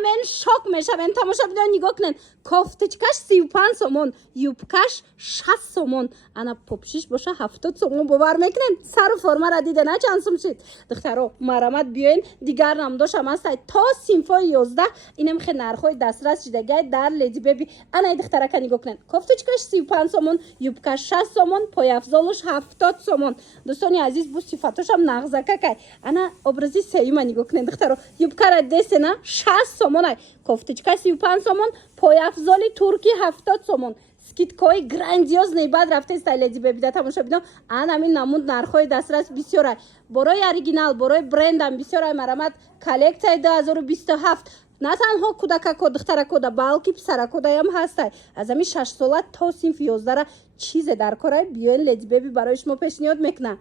همین شok میشن. تماشاگران نگاه کنن، کوفتچکش 35 سومون، یوبکش 60 سومون، انا پوپشیش باشه 70 سومون. باور میکنین سر و فرما را دیده نه چند سوم شد. دخترا مرامت بیاین دیگر نامداش هم هست تا سینفای 11 اینم خیلی نرخوی دسترس شدگی در لیدی بیبی. انا دخترا که نگاه کنن، کوفتچکش 35 سومون، یوبکش 60 سومون، پای افضلش 70 سومون. دوستانی عزیز بو صفاتش هم نغزکه که انا ابرزی سیما نگاه کنن. دخترا یوبکه را دست نه 60 سومون ای، کوفتچکه 35 سومون، پای افضل ترکی 70 سومون. скидкаи грандиоз небад рафта стайледи бебида тамошо бидам ан амин намуд нархои дастрас бисёрай борои оригинал борои брендам бисёрай марамат коллекцияи 2027 на танҳо кӯдакако духтаракода балки писаракодаям ҳастай аз ҳамин 6 сола то синфи 11 чизе дар корай биёин леди беби барои шумо пешниҳод мекунам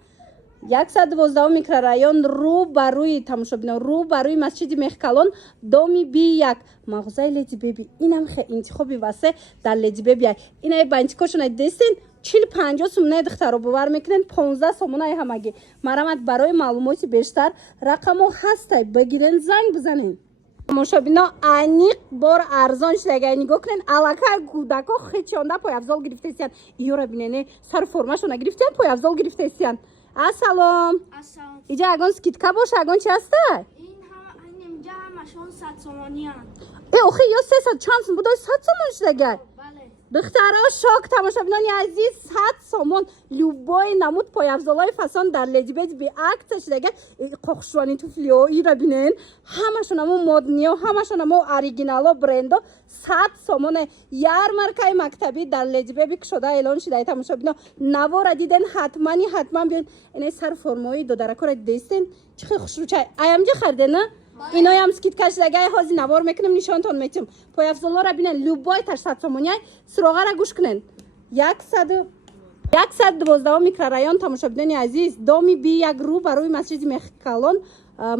112 микрорайон рӯ ба рӯи тамошобинон рӯ ба рӯи масҷиди мехкалон доми B1 мағозаи леди беби инам хе интихоби васе дар леди беби ай инаи бантикошуна дестин 40-50 сумнаи духтаро бовар мекунен 15 сомонаи ҳамагӣ марамат барои маълумоти бештар рақамо ҳастай бигирен занг бизанен тамошобино аниқ бор арзон шудагай нигоҳ кунен аллакай кӯдако хечонда пойафзол гирифтесиян иёра бинене сару формашона гирифтиян пойафзол гирифтесиян ассалом иҷа ягон скидка боша ягон чи ҳастай اینجا همشون 100 سومانی هست. охи ё 300 чанд сум будои 100 сомон шудагай بله. духтаро шок тамошобинони азиз 100 сомон любой намуд пойафзолои фасон дар леди беби акция шудагай қоқшвани туфлио ира бинен ҳамашон амо моднио ҳамашон амо оригинало брендо 100 сомоне ярмаркаи мактаби дар леди беби кушода эълон шудаи тамошобино навора диден ҳатман биён инаи сарформои додаракора дестен чӣ хел хушрӯчай аямҷа хардена иноям скидка шудагай ҳозир навор мекунем нишонтон метим пойафзолора бинен любой таш 100 сомоняй суроғара гӯш кунен 112 микрорайон тамошобинони азиз доми B1 рӯ ба рӯи масҷиди мехкалон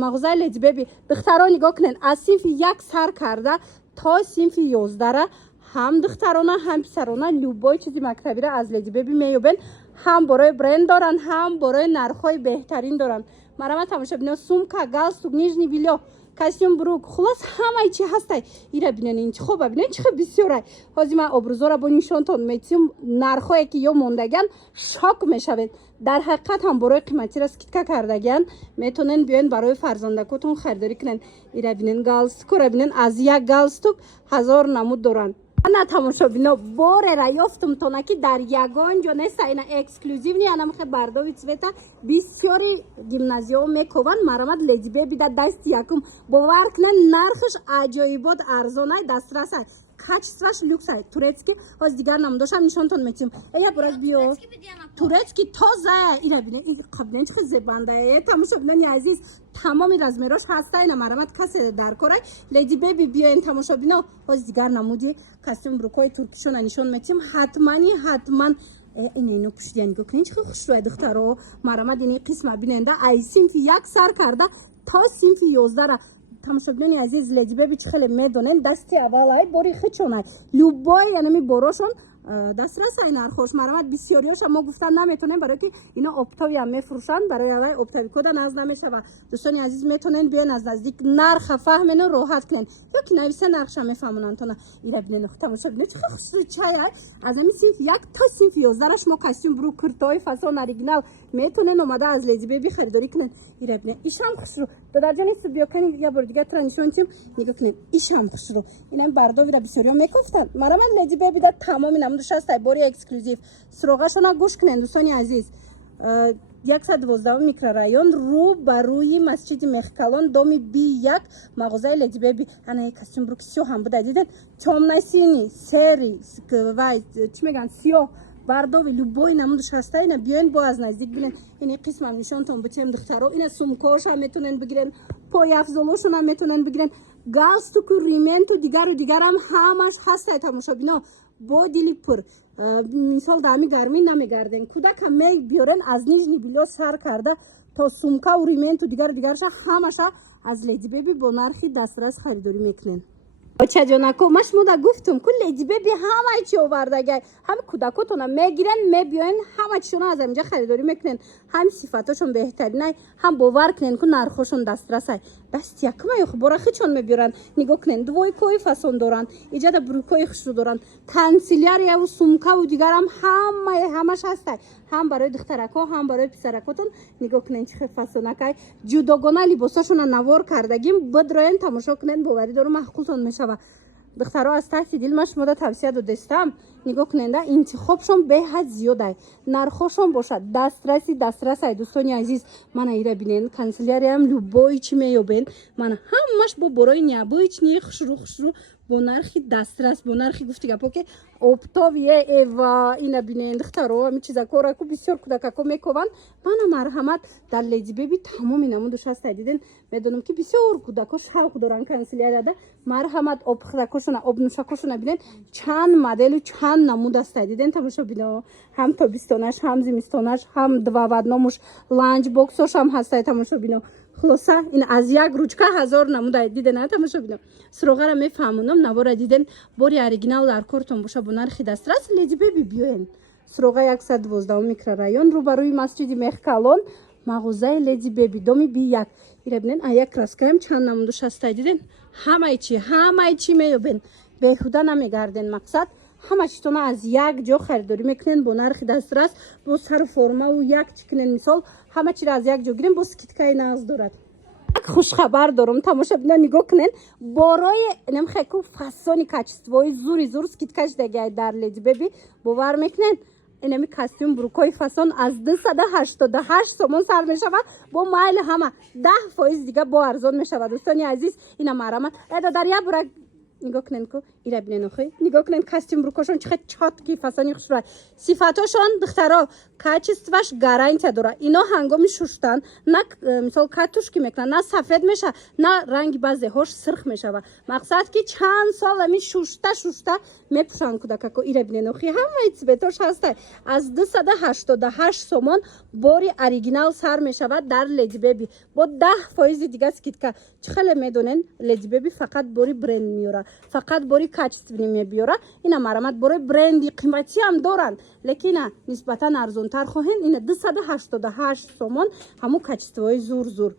мағозаи леди беби духтаро нигоҳ кунен аз синфи 1 сар карда то синфи 11 ра ҳам духтарона ҳам писарона любой чизи мактабира аз леди беби меёбен ҳам борои бренд доранд ҳам борои нархҳои беҳтарин доранд марамат тамошобино сумка галстук нижний белье костюм брук хулос ҳамаи чи ҳастай ира бинен интихоба бинен чихе бисёрай ҳозир ман обрӯзора бо нишонтон метиҳум нархҳое ки ё мондаган шок мешавед дар ҳақиқат ҳам борои қиматира скидка кардаган метонен биёен барои фарзандакотон харидорӣ кунен ира бинен галстукора бинен аз як галстук 1000 намуд доранд ана тамошобино борера ёфтум тонаки дар ягон ҷо неста ина эксклюзивни анамхе бардови цвета бисёри гимназияҳо мекованд марамат леди беби да дасти якум бовар кунен нархаш аҷоибот арзонай дастрасай качестваш люксай турецки ҳоз дигар намудошам нишонтон метиҳум я бурак биё турецки тозая ира бинен қабинен чихе зебандае тамошобинони азиз тамоми размерош ҳастай на марамат касе дар корай леди беби биёен тамошобино ҳоз дигар намуди костюм брукои туркишона нишон метиҳум ҳатман ино пушидия нигоҳ кунен чихе хушрӯяи духтаро марамат ини қисма биненда ай синфи 1 сар карда то синфи 11 ра тамошобинони азиз леди беби чӣ хеле медонен дасти аввалай бори хечонай любой янами борошон дастрасай нархош марамат бисёриёша мо гуфтан наметонем барое ки ино оптовиам мефурӯшанд барои аввай оптови кода нағз намешава дӯстони азиз метонен биёен аз наздик нарха фаҳмену роҳат кунен ё ки нависа нархша мефаҳмонантона ира бинен тамошобино чихе хушрӯчаяй аз ҳамин синфи 1 то синфи 11 шумо костюм бру куртои фасон оригинал метонен омада аз леди беби харидорӣ кунен ира бинен ишам хушрӯ додарҷони субиёкани я бори дигар тура нишонтим нигоҳ кунен ишам хушрӯ инам бардовира бисёриё мекофтанд марамат леди беби да тамоми намудаш ҳастай бори эксклюзив суроғашона гӯш кунен дӯстони азиз 112 микрорайон рӯ ба рӯи масҷиди мехкалон доми B1 мағозаи леди беби анаи костюм бруки сиёҳ ҳам буда диден тёмносини сери вай чӣ мегӯянд сиёҳ бардови любой намудаш ҳастай ина биёен бо аз наздик бинен ини қисмам нишонтон битем духтаро ина сумкаошам метонен бигирен пойафзолошонам метонен бигирен галстуку рименту дигару дигарам ҳамаш ҳастай тамошобино бо дили пур мисол дар ҳами гармӣ намегарден кӯдака мебиёрен аз нижни билё сар карда то сумкаву рименту дигару дигараша ҳамаша аз леди беби бо нархи дастрас харидорӣ мекунен очаҷонако ма шумода гуфтум ку леди беби ҳамаи чи овардагай ҳами кӯдакотона мегирен мебиёен ҳама чишона аз аминҷа харидорӣ мекунен ҳами сифатошон беҳтаринай ҳам бовар кунен ку нархошон дастрасай дасти якмай борахичон мебиранд. Нигоҳ кунед, двойкои фасон доранд, иҷада брюкои хушрӯ доранд, канцелярияу сумкаву дигарам ҳамаш ҳастад. ҳам барои духтаракҳо, ҳам барои писаракотон. Нигоҳ кунед чӣ хел фасонакай ҷудогона либосашона навор кардагим. Бидроен тамошо кунед, боварӣ дорум маъқултон мешавад. духтаро аз таҳти дил ман шумода тавсия додестам. Нигоҳ куненда интихобшон беҳад зиёдай, нархошон бошад, дастрасай. Дӯстони азиз, мана ира бинен, канцелярияам любой чӣ меёбен, мана ҳамаш бо борои необычни хушрӯ бо нархи дастрас, бо нархи гуфти гапо ки оптовие эва ина бинен духтаро ҳами чизакораку бисёр кӯдакако мекованд. Мана марҳамат дар Lady Baby тамоми намудуш ҳастай. Диден, медонам ки бисёр кӯдако шавқ доранд канцелярияда. Марҳамат обхӯракошона, обнӯшакошона бинен чанд моделу чанд намуд ҳастай. Диден, тамошо бино, ҳам тобистонаш, ҳам зимистонаш, ҳам двавадномуш, ланч боксошам ҳастай. Тамошо бино, хулоса ин аз як ручка 1000 намуда. Диден, тамошо бино, суроғара мефаҳмонам навора. Диден, бори оригинал дар кортон боша бо нархи дастрас. Lady Baby биёен. Суроға 112 микрорайон, рӯбарӯи масҷиди Меҳкалон, мағозаи Lady Baby, доми B1. ира бинен, а як краскаам чанд намудуш ҳастай. Диден, ҳамаи чӣ меёбен, беҳуда намегарден. Мақсад ҳама читона аз як ҷо харидорӣ мекунен бо нархи дастрас, бо сару формаву як чӣ кунен, мисол ҳама чиро аз як ҷо гирем, бо скидкаи нағз дорад. Хушхабар дорум, тамоша бино, нигоҳ кунен, борои намхеку фасони качествои зур скидкаш дагай дар Lady Baby бовар мекунен. Инами костюм брукои фасон аз 288 сомон сар мешавад, бо майли ҳама 10% дига бо арзон мешавад. Дӯстони азиз, ина марамат эда дар я бурак. Нигоҳ кунен ку ира бинен, охи нигоҳ кунен костюм брукошон чӣ хел чотки фасони хушрӯ. Сифатошон духтаро качестваш гарантия дора. Ино ҳангоми шуштан на мисол катушки мекунанд, на сафед меша, на ранги баъзеҳош сирх мешава. Мақсад ки чанд сол ами шушта мепӯшанд кӯдакако. ира бинен, охи ҳамаи цветош ҳастай. аз 288 сомон бори оригинал сар мешавад дар Lady Baby бо 10% дига скидка. чӣ хеле медонен, Lady Baby фақат бори бренд меёра, фақат бори качествени мебиёра. ина марамат борои бренди қиматиам доранд, лекин нисбатан арзонтар хоҳем. ина 288 сомон ҳамун качествои зур.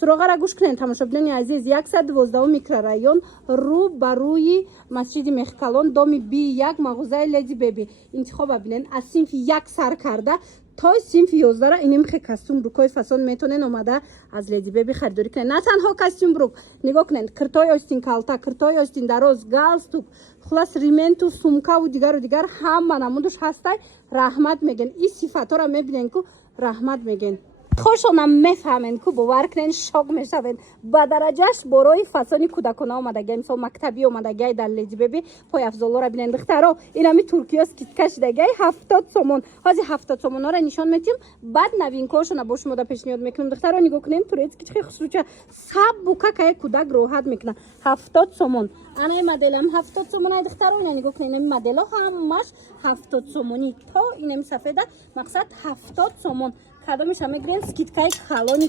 суроғара гӯш кунед, тамошобинони азиз, 112 микрорайон, рӯ ба рӯи масҷиди Меҳкалон, доми B1, мағозаи Lady Baby. интихоба бинен, аз синфи 1 сар карда то синфи 11 инимхе костюм брукои фасон метонен омада аз Lady Baby харидорӣ кунед. На танҳо костюм брук, нигоҳ кунед, киртои остин калта, киртои остин дароз, галстук, хулас рименту сумкаву дигару дигар ҳама намудуш ҳастай. раҳмат меген. ин сифатҳоро мебинен ку раҳмат меген. хошонам мефаҳмен ку бовар кунен, шок мешавен. ба дараҷаш борои фасони кӯдакона омадагиай, мисол мактаби омадагиай дар Lady Baby пояфзолора бинен. духтаро инами туркиё скидка шидагиай 70 сомон. ҳозир 70 сомонора нишон метиҳем, баъд новинкаошона бо шумода пешниҳод мекунем. духтаро нигоҳ кунен, турецки чӣ хел хушрӯча саб букакае кӯдак роҳат мекунад. 70 сомон. ана моделам 70 сомон. ай духтаро ина нигоҳ кунен, инами модело ҳамаш 70 сомонӣ. то инами сафеда мақсад 70 сомон. кадомиша мегирем, скидкаи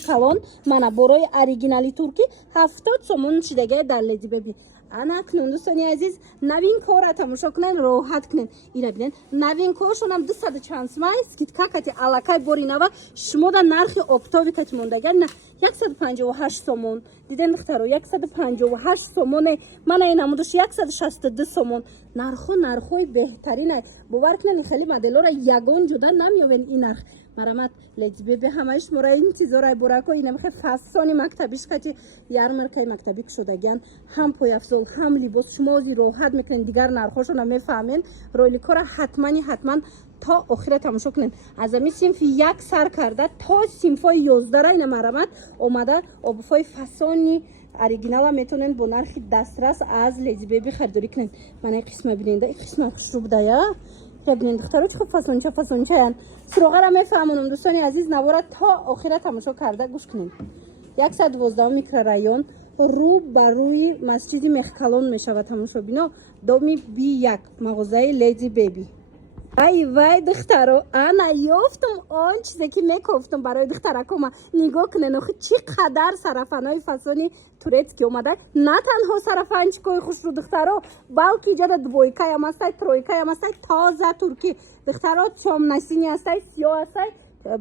калон, мана борои оригинали турки 70 сомон шидагиай дар Lady Baby. ана акнун дӯстони азиз, новинкаҳоро тамошо кунен, роҳат кунен. ира бинен, новинкаҳошонам 200 чансмай скидка кати аллакай бори нава шумода нархи оптови кати мондагиай на 158 сомон. диден духтаро, 158 сомоне. мана ин намудаш 162 сомон. нархҳои беҳтаринай. бовар кунен, хеле моделҳоро ягон ҷуда намёбен ин нарх. марамат Lady Baby ҳамаи шуморо интизорай бурако. инамихе фасони мактабиш кати ярмаркаи мактабӣ кушодагиан, ҳам пояфзол, ҳам либос. шумо озир роҳат мекунен, дигар нархошона мефаҳмен. роликҳоро ҳатман то охира тамошо кунен. аз ами синфи 1 сар карда то синфои 11 ина марамат омада обуфои фасони оригинала метонен бо нархи дастрас аз Lady Baby харидорӣ кунен. мана қисма биненда, қисма хушрӯ будая. бинен духтаро чӣ фасончаян. суроғара мефаҳмонам дӯстони азиз, навора то охира тамошо карда гӯш кунем. 112 микрорайон, рӯ ба рӯи масҷиди Меҳкалон мешавад. тамошобино, доми B1, мағозаи Lady Baby. вай духтаро, ана ёфтам он чизе ки мекофтам барои духтаракома. нигоҳ кунен, охи чӣ қадар сарафанои фасони турецки омада. на танҳо сарафанчикои хушрӯ духтаро, балки иҷода двойкаям ҳастай, тройкаям ҳастай, тоза туркӣ. духтаро чомнасини ҳастай, сиёҳ ҳастай,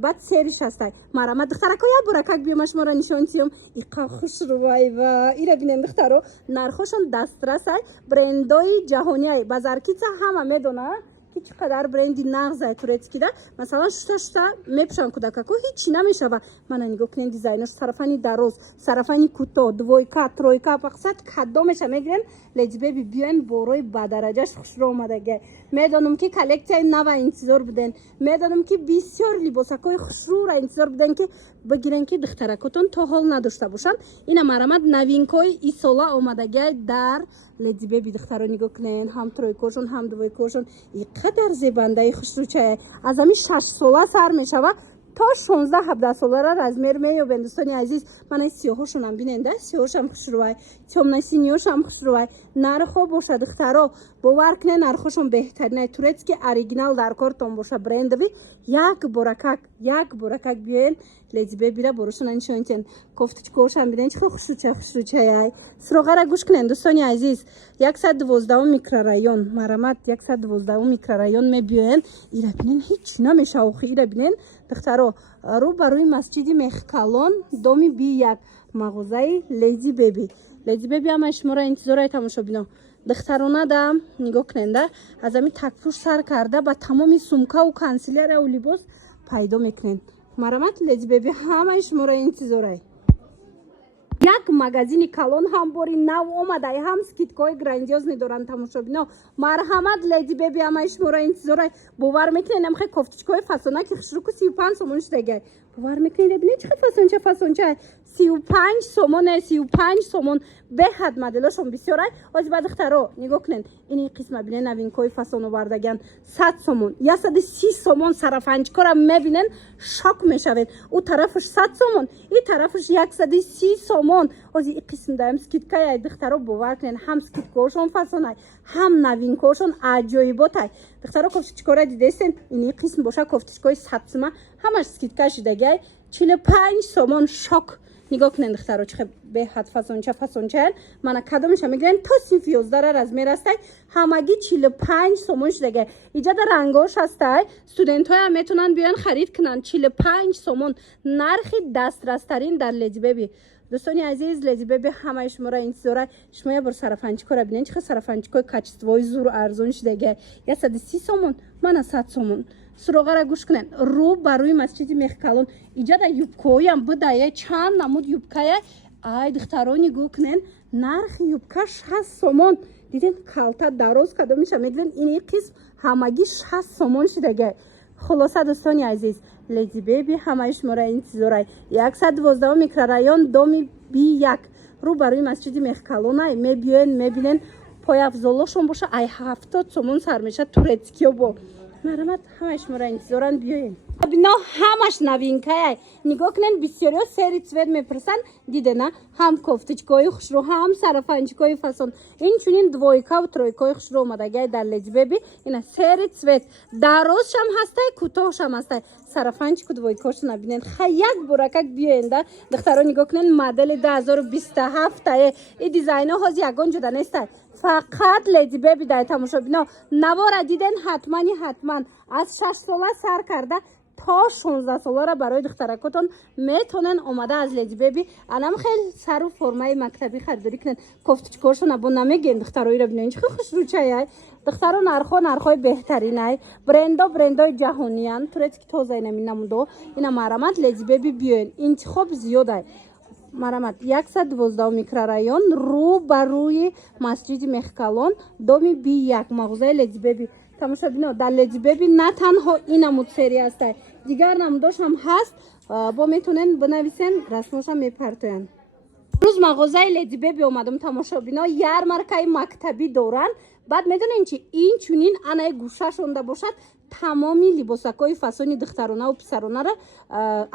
баъд сериш ҳастай марама духтарако як боракак биёма шуморо нишон тиём иқа хушрувайва ира бинен духтаро нархошон дастрасай брендои ҷаҳониай базаркица ҳама медона ки чӣ қадар бренди нағзай турецкида масалан шута мепӯшанд кӯдакаку ҳичи намешава мана нигоҳ кунед дизайнош сарафани дароз сарафани кӯтоҳ двойка тройка мақсад кадомеша мегирен леҷбеби биёен борои бадараҷаш хушро омадагӣ медонам ки коллексияи нава интизор буден медонам ки бисёр либосакҳои хушрӯра интизор буден ки бигирен ки духтаракотон то ҳол надошта бошанд ина марамад новинкаҳои исола омадагиай дар леҷбеби духтаро нигоҳ кунен ҳам тройкошон ҳам двойкошон иқадар зебандаи хушрӯчае аз ҳамин 6 сола сар мешава то 16-17 солара размер меёбен дӯстони азиз мана сиёҳошонам биненда сиёҳошам хушрӯвай тёмна синёшам хушрӯвай нархҳо боша духтаро бовар кунед нархҳошон беҳтаринай турецки оригинал дар кортон боша брендови як боракак биёен леҷбебира борошона нишонтен кофточкаҳошам бинен чихел хушрӯчаяй суроғара гӯш кунед дӯстони азиз 112 микрорайон марамат 112 микрорайон мебиёен ира бинен ҳеч намешавохи ира бинен духтаро рӯ ба рӯи масҷиди мехкалон доми B1 мағозаи леҷбеби ҳамаи шуморо интизорай тамошобино духтаронада нигоҳ куненда аз ҳамин такпӯш сар карда ба тамоми сумкаву консилерияу либос пайдо мекунен марамат леҷбеби ҳамаи шуморо интизорай як магазини калон ҳам бори нав омадай ҳам скидкаҳои грандиозне доранд тамошобино марҳамат леҷбеби ҳамаи шуморо интизорай бовар мекунед намхе кофточкаҳои фасонаки хушруку 35 сомон шудагай бовар мекунед бинед чихе фасонча 35 сомоне 35 сомон беҳад моделошон бисёрай ози ба духтаро нигоҳ кунед ини қисма бинед новинкаҳои фасон овардагиан 100 сомон 130 сомон сарафанчикора мебинен шок мешавед у тарафаш 100 сомон и тарафаш 130 сомон ози и қисм даем скидкаяй духтаро бовар кунед ҳам скидкаҳошон фасонай ҳам новинкаҳошон аҷоиботай духтаро кофточкаро дидестен ини қисм боша кофточкаҳои 100 сума ҳамаш скидка шудагиай 45 сомон шок нигоҳ кунед духтаро чихе беҳад фасончаян мана кадомеша мегирен то синфи 11 размер ҳастай ҳамагӣ 45 сомон шудагиай иҷода рангош ҳастай студентҳоям метавонанд биёян харид кунанд 45 сомон нархи дастрастарин дар леҷбеби дӯстони азиз леҷбеби ҳамаи шуморо интизорай шумо як бор сарафанчикора бинед чихе сарафанчикои качествои зур арзон шудагиай 130 сомон мана 100 сомон суроғара гӯш кунед рӯ ба рӯи масҷиди мехкалон иҷода юбкаҳоям бидае чанд намуд юбкае ай духтаро нигоҳ кунед нархи юбка 60 сомон диден калта дароз кадомеша мегирен ини қисм ҳамагӣ 60 сомон шудагиай хулоса дӯстони азиз леҷбеби ҳамаи шуморо интизорай 112 микрорайон доми B1 рӯ ба рӯи масҷиди мехкалонай мебиёен мебинен пояфзолошон боша ай 70 сомон сар меша турецкиёбо марамат ҳамаи шуморо интизоран биёен бино ҳамаш новинкаяй нигоҳ кунед бисёриҳо сери цвет мепурсанд дидена ҳам кофточкаҳои хушрӯ ҳам сарафанчикаҳои фасон инчунин двойкаву тройкаҳои хушрӯ омадагиай дар леҷбеби ина сери цвет дарозшам ҳастай кӯтоҳшам ҳастай сарафанчику двойкашона бинед ха як боракак биёенда духтаро нигоҳ кунед модели 2027 и дизайно ҳози ягон ҷода нестай фақат леҷбеби дар тамошобино навора диден ҳатман аз 6 сола сар карда то 16 солара барои духтаракотон метонен омада аз леҷбеби анам хел сару формаи мактабӣ харидорӣ кунед кофточкаҳошона бо намегӯен духтароира бинен чихе хушрӯчаяй духтаро нархҳои беҳтаринай брендои ҷаҳониян турецки тоза инамин намудо ина марамат леҷбеби биёен интихоб зиёдай марамат 112 микрорайон рӯ ба рӯи масҷиди мехкалон доми B1 мағозаи леҷбеби тамошобино дар леҷбеби на танҳо ин намуд серия ҳастай дигар намудошам ҳаст бо метонен бинависен расмошам мепартоянд рӯз мағозаи леҷбеби омадам тамошобино ярмаркаи мактабӣ доранд баъд медонен чи инчунин анаи гӯша шонда бошад тамоми либосакҳои фасони духтаронаву писаронара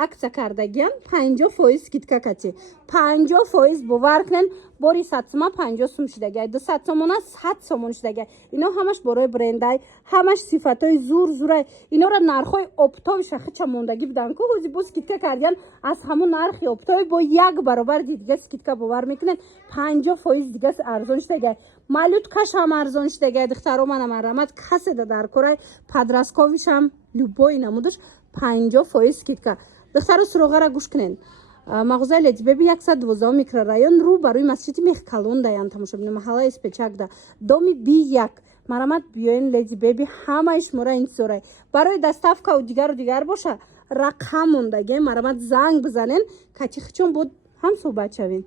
акция кардагиам 50% скидка кати 50% бовар кунен бори 100 сума 50 сум шудагиай 200 сомона 100 сомон шудагиай ино ҳамаш борои брендай ҳамаш сифатҳои зурай инора нархҳои оптови шахича мондагӣ буданд ку ҳози бо скидка кардиан аз ҳамун нархи оптови бо як баробар дига скидка бовар мекунен 50% дига арзон шудагиай малюткашам арзон шудагиай духтаро мана марамат каседа дар корай подростковишам любой намудаш 50% скидка. Духтару суроғара гӯш кунед. Мағозаи леҷбеби 112 микрорайон рӯ барои масҷиди Мехкалон даян тамошобинем маҳаллаи Испечакда доми B1 марамат биёин леҷбеби ҳамаи шумора интизорай барои доставкаву дигару боша рақам мондаге марамат занг бизанен качи хичон буд ҳам суҳбат шавем.